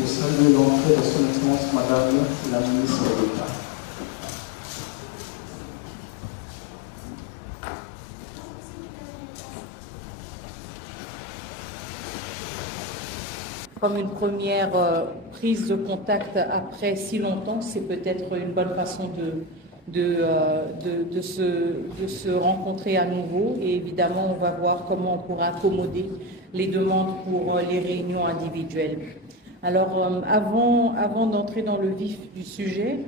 Nous saluons l'entrée de son Excellence Madame la ministre d'État. Comme une première prise de contact après si longtemps, c'est peut-être une bonne façon de se rencontrer à nouveau. Et évidemment, on va voir comment on pourra accommoder les demandes pour les réunions individuelles. Alors, avant d'entrer dans le vif du sujet,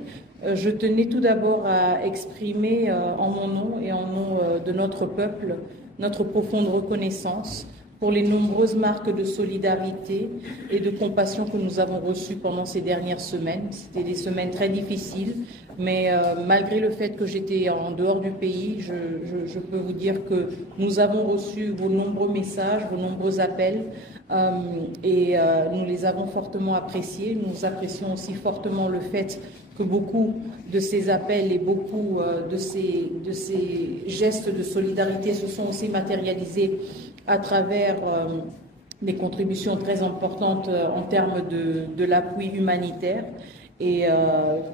je tenais tout d'abord à exprimer en mon nom et en nom de notre peuple notre profonde reconnaissance pour les nombreuses marques de solidarité et de compassion que nous avons reçues pendant ces dernières semaines. C'était des semaines très difficiles, mais malgré le fait que j'étais en dehors du pays, je peux vous dire que nous avons reçu vos nombreux messages, vos nombreux appels, et nous les avons fortement appréciés. Nous apprécions aussi fortement le fait que beaucoup de ces appels et beaucoup de ces gestes de solidarité se sont aussi matérialisés à travers des contributions très importantes en termes de l'appui humanitaire et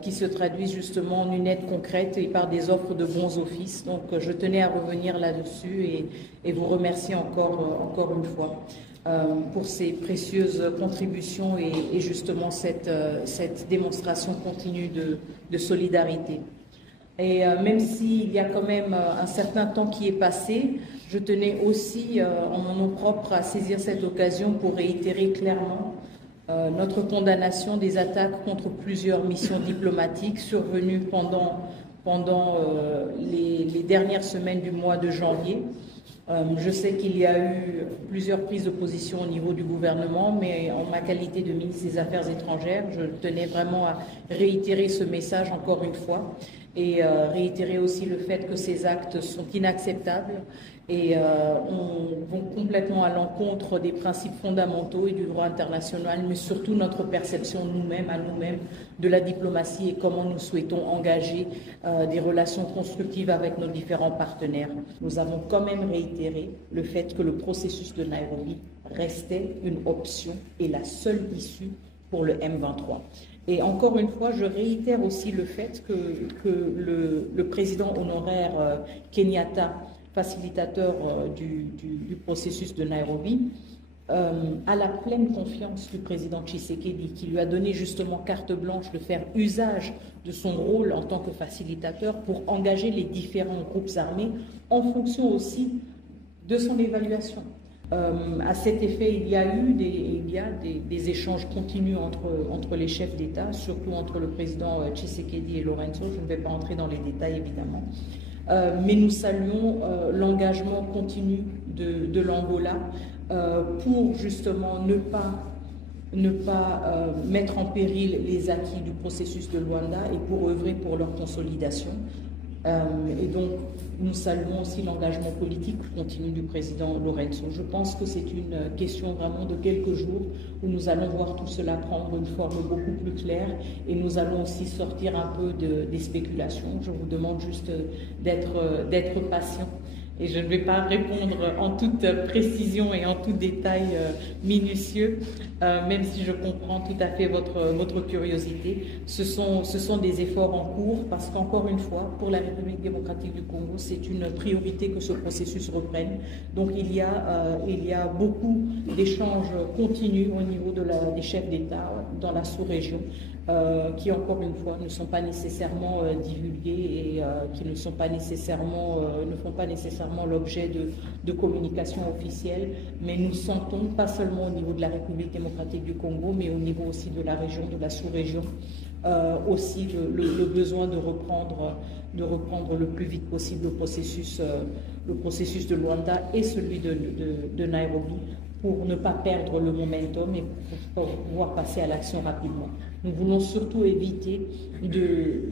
qui se traduisent justement en une aide concrète et par des offres de bons offices. Donc je tenais à revenir là-dessus et vous remercier encore une fois pour ces précieuses contributions et justement cette démonstration continue de solidarité. Et même s'il y a quand même un certain temps qui est passé, je tenais aussi, en mon nom propre, à saisir cette occasion pour réitérer clairement notre condamnation des attaques contre plusieurs missions diplomatiques survenues pendant les dernières semaines du mois de janvier. Je sais qu'il y a eu plusieurs prises de position au niveau du gouvernement, mais en ma qualité de ministre des Affaires étrangères, je tenais vraiment à réitérer ce message encore une fois et réitérer aussi le fait que ces actes sont inacceptables et vont complètement à l'encontre des principes fondamentaux et du droit international, mais surtout notre perception à nous-mêmes, de la diplomatie et comment nous souhaitons engager des relations constructives avec nos différents partenaires. Nous avons quand même réitéré le fait que le processus de Nairobi restait une option et la seule issue pour le M23. Et encore une fois, je réitère aussi le fait que le président honoraire Kenyatta, facilitateur du processus de Nairobi, a la pleine confiance du président Tshisekedi, qui lui a donné justement carte blanche de faire usage de son rôle en tant que facilitateur pour engager les différents groupes armés en fonction aussi de son évaluation. À cet effet, il y a des échanges continus entre les chefs d'État, surtout entre le président Tshisekedi et Lorenzo. Je ne vais pas entrer dans les détails, évidemment. Mais nous saluons l'engagement continu de l'Angola pour justement ne pas mettre en péril les acquis du processus de Luanda et pour œuvrer pour leur consolidation. Et donc, nous saluons aussi l'engagement politique continu du président Lorenzo. Je pense que c'est une question vraiment de quelques jours où nous allons voir tout cela prendre une forme beaucoup plus claire et nous allons aussi sortir un peu des spéculations. Je vous demande juste d'être patient. Et je ne vais pas répondre en toute précision et en tout détail minutieux, même si je comprends tout à fait votre curiosité. Ce sont des efforts en cours parce qu'encore une fois, pour la République démocratique du Congo, c'est une priorité que ce processus reprenne. Donc il y a beaucoup d'échanges continus au niveau des chefs d'État dans la sous-région. Qui encore une fois ne sont pas nécessairement divulgués et qui ne font pas nécessairement l'objet de communication officielle, mais nous sentons, pas seulement au niveau de la République démocratique du Congo, mais au niveau aussi de la région, de la sous-région, aussi le besoin de reprendre le plus vite possible le processus de Luanda et celui de Nairobi, pour ne pas perdre le momentum et pour pouvoir passer à l'action rapidement. Nous voulons surtout éviter de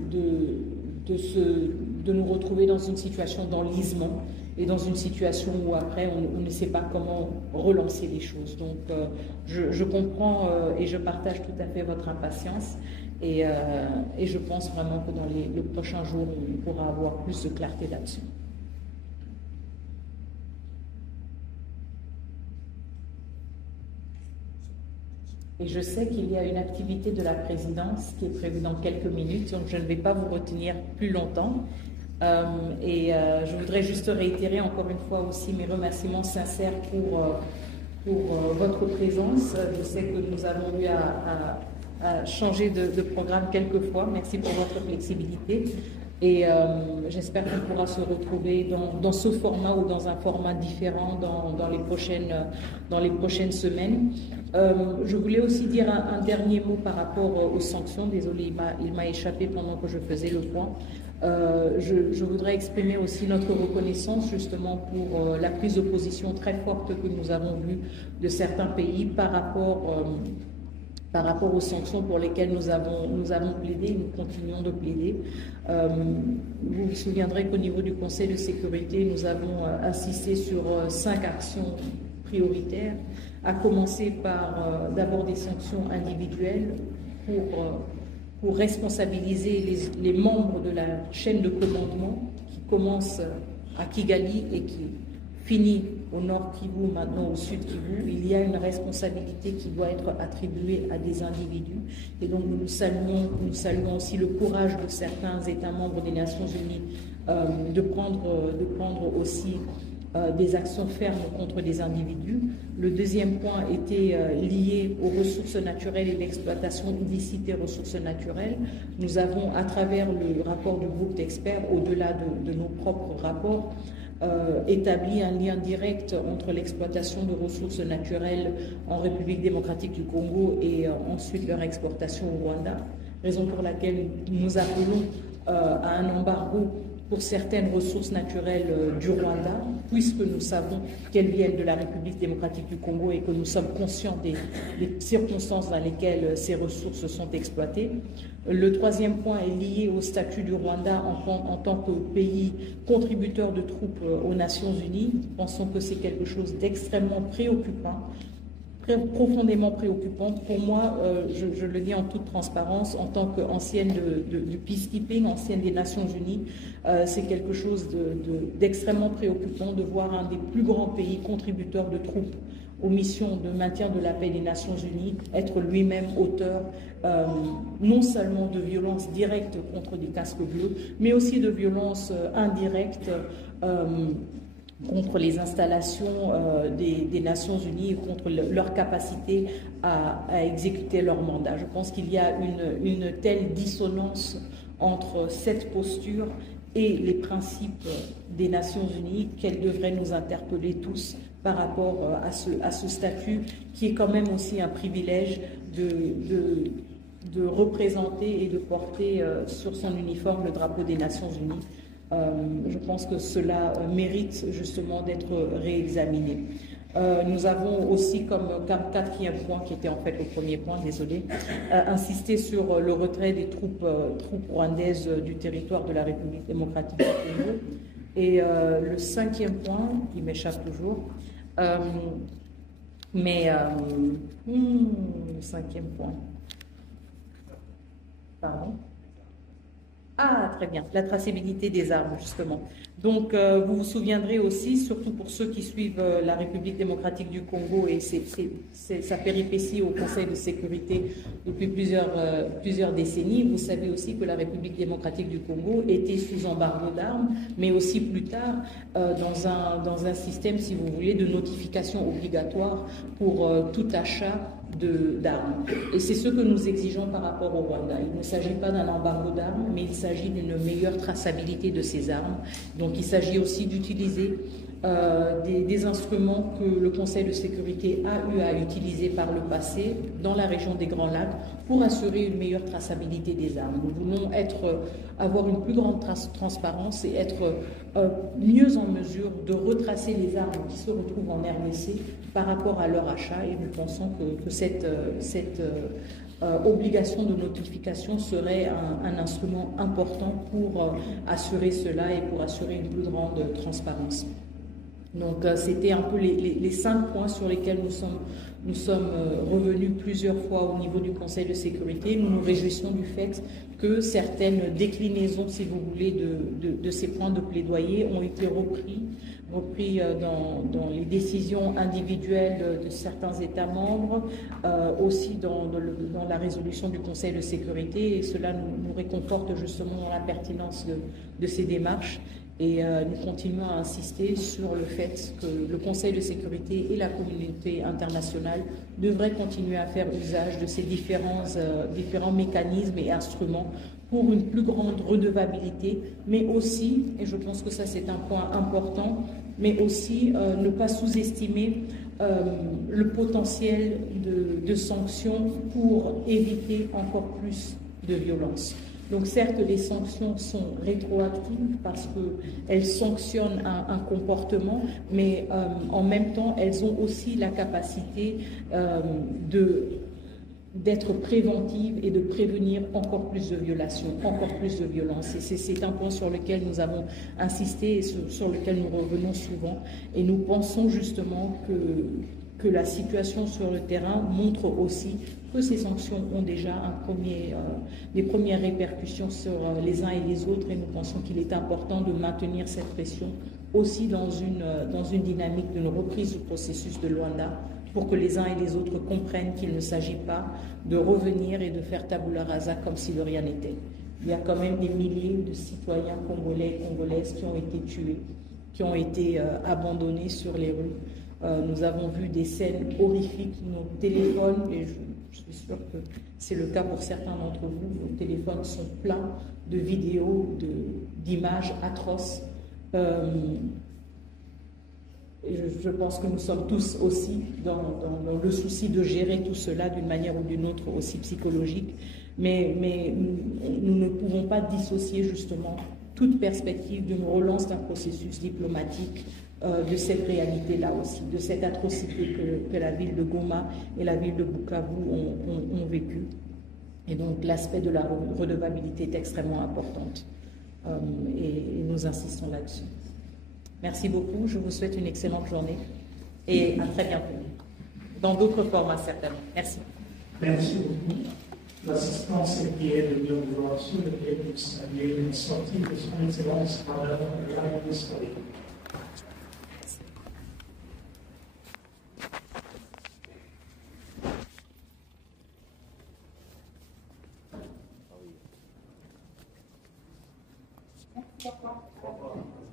nous retrouver dans une situation d'enlisement et dans une situation où après on ne sait pas comment relancer les choses. Donc je comprends et je partage tout à fait votre impatience et je pense vraiment que dans les prochains jours, on pourra avoir plus de clarté là-dessus. Et je sais qu'il y a une activité de la présidence qui est prévue dans quelques minutes, donc je ne vais pas vous retenir plus longtemps. Je voudrais juste réitérer encore une fois aussi mes remerciements sincères pour votre présence. Je sais que nous avons eu à changer de programme quelques fois. Merci pour votre flexibilité. Et j'espère qu'on pourra se retrouver dans ce format ou dans un format différent dans les prochaines semaines. Je voulais aussi dire un dernier mot par rapport aux sanctions. Désolée, il m'a échappé pendant que je faisais le point. Je voudrais exprimer aussi notre reconnaissance justement pour la prise de position très forte que nous avons vue de certains pays par rapport aux sanctions pour lesquelles nous avons plaidé, nous continuons de plaider. Vous vous souviendrez qu'au niveau du Conseil de sécurité, nous avons insisté sur 5 actions prioritaires, à commencer par d'abord des sanctions individuelles pour responsabiliser les membres de la chaîne de commandement qui commence à Kigali et qui finit au nord Kivu, maintenant au sud Kivu. Il y a une responsabilité qui doit être attribuée à des individus. Et donc nous saluons aussi le courage de certains États membres des Nations Unies de prendre aussi des actions fermes contre des individus. Le deuxième point était lié aux ressources naturelles et l'exploitation illicite des ressources naturelles. Nous avons, à travers le rapport du groupe d'experts, au-delà de nos propres rapports, établi un lien direct entre l'exploitation de ressources naturelles en République démocratique du Congo et ensuite leur exportation au Rwanda, raison pour laquelle nous appelons à un embargo pour certaines ressources naturelles du Rwanda, puisque nous savons qu'elles viennent de la République démocratique du Congo et que nous sommes conscients des circonstances dans lesquelles ces ressources sont exploitées. Le troisième point est lié au statut du Rwanda en tant que pays contributeur de troupes aux Nations Unies. Nous pensons que c'est quelque chose d'extrêmement préoccupant, profondément préoccupant. Pour moi, je le dis en toute transparence, en tant qu'ancienne du peacekeeping, ancienne des Nations Unies, c'est quelque chose d'extrêmement préoccupant de voir un des plus grands pays contributeurs de troupes aux missions de maintien de la paix des Nations Unies être lui-même auteur non seulement de violences directes contre des casques bleus, mais aussi de violences indirectes contre les installations des Nations Unies et contre leur capacité à exécuter leur mandat. Je pense qu'il y a une telle dissonance entre cette posture et les principes des Nations Unies qu'elle devrait nous interpeller tous par rapport à ce statut qui est quand même aussi un privilège de représenter et de porter sur son uniforme le drapeau des Nations Unies. Je pense que cela mérite justement d'être réexaminé. Nous avons aussi comme quatrième point, qui était en fait le premier point, désolé, insisté sur le retrait des troupes rwandaises du territoire de la République démocratique du Congo. Et le cinquième point, il m'échappe toujours, le cinquième point, pardon. Ah, très bien, la traçabilité des armes, justement. Donc, vous vous souviendrez aussi, surtout pour ceux qui suivent la République démocratique du Congo et sa péripétie au Conseil de sécurité depuis plusieurs décennies, vous savez aussi que la République démocratique du Congo était sous embargo d'armes, mais aussi plus tard dans un système, si vous voulez, de notification obligatoire pour tout achat d'armes. Et c'est ce que nous exigeons par rapport au Rwanda. Il ne s'agit pas d'un embargo d'armes, mais il s'agit d'une meilleure traçabilité de ces armes. Donc il s'agit aussi d'utiliser des instruments que le Conseil de sécurité a eu à utiliser par le passé dans la région des Grands Lacs pour assurer une meilleure traçabilité des armes. Nous voulons avoir une plus grande transparence et être mieux en mesure de retracer les armes qui se retrouvent en RDC par rapport à leur achat, et nous pensons que cette obligation de notification serait un instrument important pour assurer cela et pour assurer une plus grande transparence. Donc, c'était un peu les 5 points sur lesquels nous sommes revenus plusieurs fois au niveau du Conseil de sécurité. Nous nous réjouissons du fait que certaines déclinaisons, si vous voulez, de ces points de plaidoyer ont été repris dans les décisions individuelles de certains États membres, aussi dans la résolution du Conseil de sécurité, et cela nous réconforte justement dans la pertinence de ces démarches. Et nous continuons à insister sur le fait que le Conseil de sécurité et la communauté internationale devraient continuer à faire usage de ces différents mécanismes et instruments pour une plus grande redevabilité, mais aussi, et je pense que ça c'est un point important, mais aussi ne pas sous-estimer le potentiel de sanctions pour éviter encore plus de violence. Donc certes, les sanctions sont rétroactives parce qu'elles sanctionnent un comportement, mais en même temps, elles ont aussi la capacité d'être préventives et de prévenir encore plus de violations, encore plus de violences. Et c'est un point sur lequel nous avons insisté et sur lequel nous revenons souvent. Et nous pensons justement que la situation sur le terrain montre aussi que ces sanctions ont déjà des premières répercussions sur les uns et les autres, et nous pensons qu'il est important de maintenir cette pression aussi dans une dynamique d'une reprise du processus de Luanda, pour que les uns et les autres comprennent qu'il ne s'agit pas de revenir et de faire tabula rasa comme si de rien n'était. Il y a quand même des milliers de citoyens congolais et congolaises qui ont été tués, qui ont été abandonnés sur les rues. Nous avons vu des scènes horrifiques, nos téléphones, et je suis sûre que c'est le cas pour certains d'entre vous, nos téléphones sont pleins de vidéos, d'images atroces. Et je pense que nous sommes tous aussi dans le souci de gérer tout cela d'une manière ou d'une autre, aussi psychologique. Mais nous ne pouvons pas dissocier justement toute perspective d'une relance d'un processus diplomatique de cette réalité-là aussi, de cette atrocité que la ville de Goma et la ville de Bukavu ont vécu. Et donc l'aspect de la redevabilité est extrêmement importante et nous insistons là-dessus. Merci beaucoup, je vous souhaite une excellente journée et à très bientôt, dans d'autres formats certainement. Merci. Merci beaucoup. L'assistance qui est de bien vouloir sur lequel vous saluez une sortie de son excellence Madame la ministre. Au revoir.